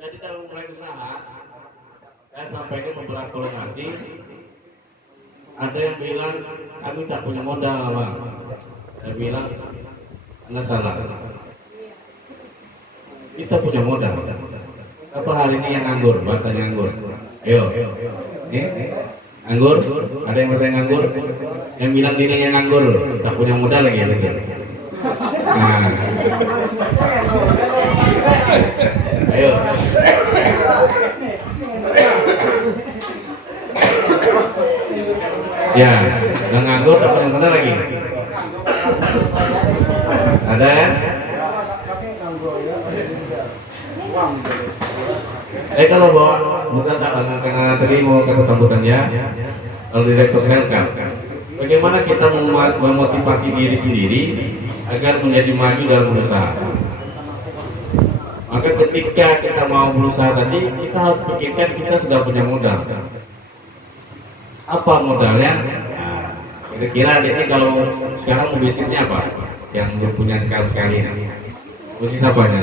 Jadi kalau mulai usaha, saya sampaikan beberapa lokasi. Ada yang bilang kami tak punya modal, bang. Saya bilang Anda salah. Kita punya modal. Apa hari ini yang nganggur? Bahasanya nganggur. Ayo, nih nganggur. Ada yang bahasa nganggur? Yang bilang dirinya nganggur, tak punya modal lagi. Nah, ayo. Ya, yang nganggur tak punya modal lagi. Ada? Kalau bawa bukan tak karena tadi mau kata sambutannya, kalau direktur kan, bagaimana kita memotivasi diri sendiri agar menjadi maju dalam berusaha. Maka ketika kita mau berusaha tadi, kita harus pikirkan kita sudah punya modal. Apa modalnya? Nah, kira-kira ini kalau sekarang bisnisnya apa? Yang belum punya sekali-sekali ini. Bisnis apa nya?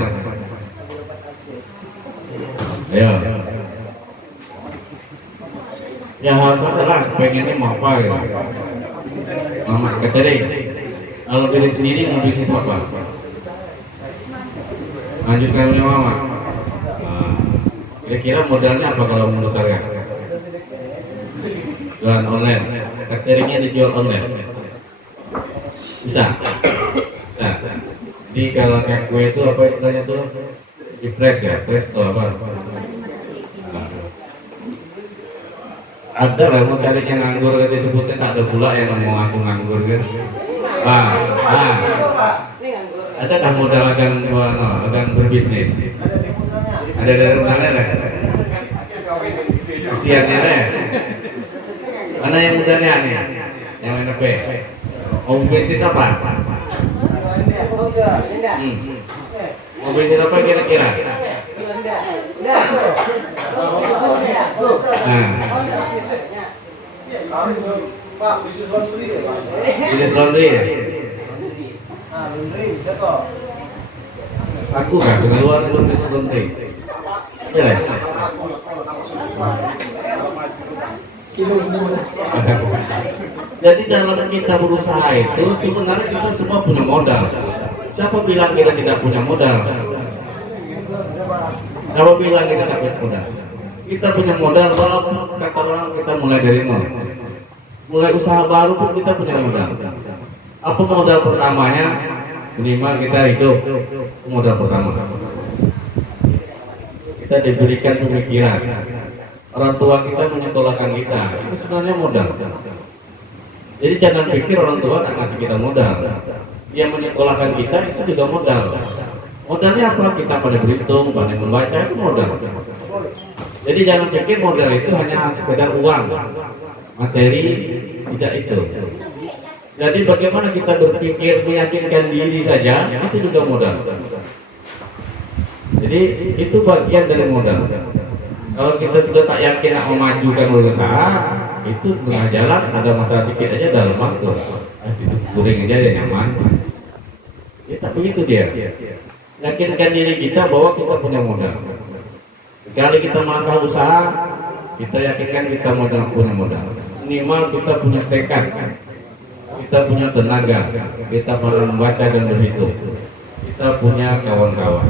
Ayo. Ya harus ada lah, pengennya mau apa ya? Mama catering. Kalau diri sendiri mau bisnis apa? Lanjutkan oleh mama. Nah, kira-kira modalnya apa kalau menurut saya? Jualan online, cateringnya dijual online. Bisa. Nah, jadi kalau kayak kue itu apa istilahnya tuh? Di press ya, press atau apa? Ada lah mau cari yang nganggur kan disebutnya tak ada pula yang mau aku nganggur kan. Ada kan modal akan berbisnis. Ada dari modalnya lah. Kesiannya lah. Mana yang modalnya nih? Yang NP. Mau bisnis apa? Mau bisnis apa kira-kira? Pak, bisnis laundry ya Pak? Bisnis laundry ya? Nah, laundry bisa kok. Aku kan keluar itu bisnis laundry. Ya. Jadi dalam kita berusaha itu sebenarnya kita semua punya modal. Siapa bilang kita tidak punya modal? Siapa bilang kita tidak punya modal? Kita punya modal walaupun kata orang kita mulai dari nol. Mulai usaha baru pun kita punya modal. Apa modal pertamanya? Minimal kita hidup. Modal pertama. Kita diberikan pemikiran. Orang tua kita menyekolahkan kita. Itu sebenarnya modal. Jadi jangan pikir orang tua akan ngasih kita modal. Dia menyekolahkan kita itu juga modal. Modalnya apa? Kita pada berhitung, pada membaca itu modal. Jadi jangan pikir modal itu hanya sekedar uang, materi, tidak itu. Jadi bagaimana kita berpikir meyakinkan diri saja itu juga modal. Jadi itu bagian dari modal. Kalau kita sudah tak yakin mau memajukan berusaha, itu tengah jalan ada masalah sedikit aja dalam lemas tuh. Itu kuring aja dia nyaman. Ya tapi itu dia. Yakinkan diri kita bahwa kita punya modal. Sekali kita melangkah usaha, kita yakinkan kita punya modal. Minimal kita punya tekad, kita punya tenaga, kita perlu membaca dan berhitung. Kita punya kawan-kawan.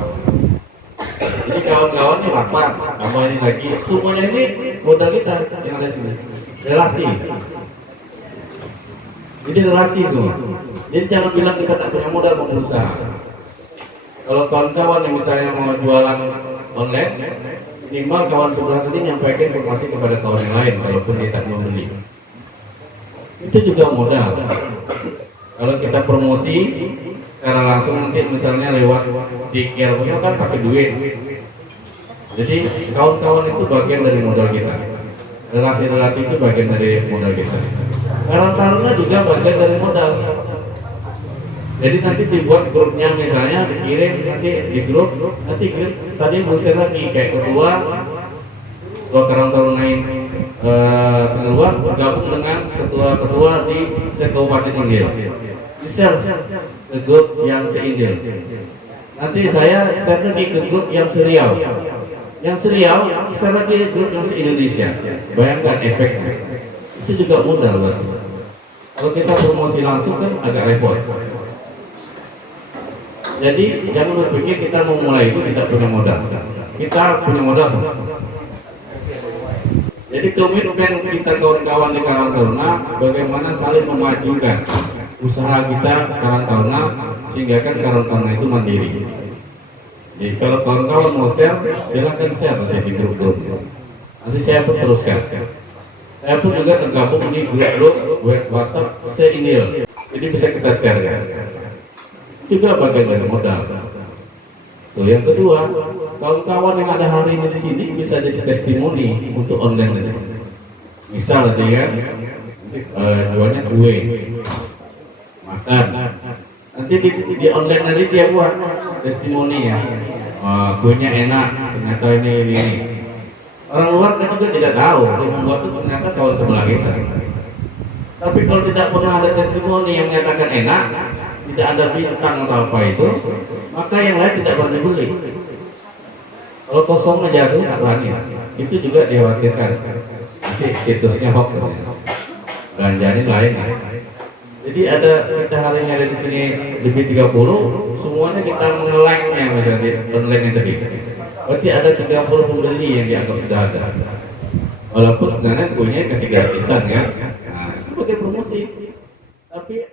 Jadi kawan-kawan ini lapar, tambah ini lagi. Semuanya ini modal kita yang ada di sini. Relasi. Jadi relasi semua. Jadi jangan bilang kita tak punya modal mau berusaha. Kalau kawan-kawan yang misalnya mau jualan online, minimal kawan sebelah tadi nyampaikan informasi kepada kawan yang lain, walaupun dia tak mau beli. Itu juga modal. Kalau kita promosi secara langsung nanti misalnya lewat dikir, kan pakai duit. Jadi kawan-kawan itu bagian dari modal kita. Relasi-relasi itu bagian dari modal kita. Karena taruna juga bagian dari modal. Jadi nanti dibuat grupnya misalnya dikirim nanti di grup nanti tadi musir lagi kayak ketua karang taruna Seneluar bergabung dengan ketua-ketua di Kabupaten Indil. Di-share ke grup yang se-Indil. Nanti saya share lagi ke grup yang se-Riau. Yang serial, share lagi grup yang se-Indonesia. Bayangkan efeknya. Itu juga mudah loh. Kalau kita promosi langsung kan agak repot. Jadi jangan berpikir kita mau mulai itu tidak punya modal. Kita punya modal. Jadi komitmen kita kawan-kawan di Karang Taruna bagaimana saling memajukan usaha kita Karang Taruna sehingga kan Karang Taruna itu mandiri. Jadi kalau kawan-kawan mau share, silakan share aja di grup-grup. Nanti saya pun teruskan. Saya pun juga tergabung di grup-grup WhatsApp se-Indil. Jadi bisa kita share ya. Juga bagian dari modal. Tuh, yang kedua, kawan-kawan yang ada hari ini di sini bisa jadi testimoni untuk online ini. Misal tadi kan, jualnya kue, makan. Nanti di online nanti dia buat testimoni ya. Kuenya enak, ternyata ini. Orang luar kan juga tidak tahu, yang membuat itu ternyata kawan sebelah kita. Tapi kalau tidak pernah ada testimoni yang menyatakan enak, tidak ada bintang atau apa itu, maka yang lain tidak berani beli. Kalau kosong aja itu tidak berani. Itu juga dikhawatirkan. Nanti situsnya hoax. Belanjanya lain. Jadi ada kita hari ini ada di sini lebih 30, semuanya kita mengelengnya misalnya di online yang tadi. Berarti ada 30 pembeli yang dianggap sudah ada. Walaupun sebenarnya kuenya kasih gratisan kan. Nah, sebagai promosi. Tapi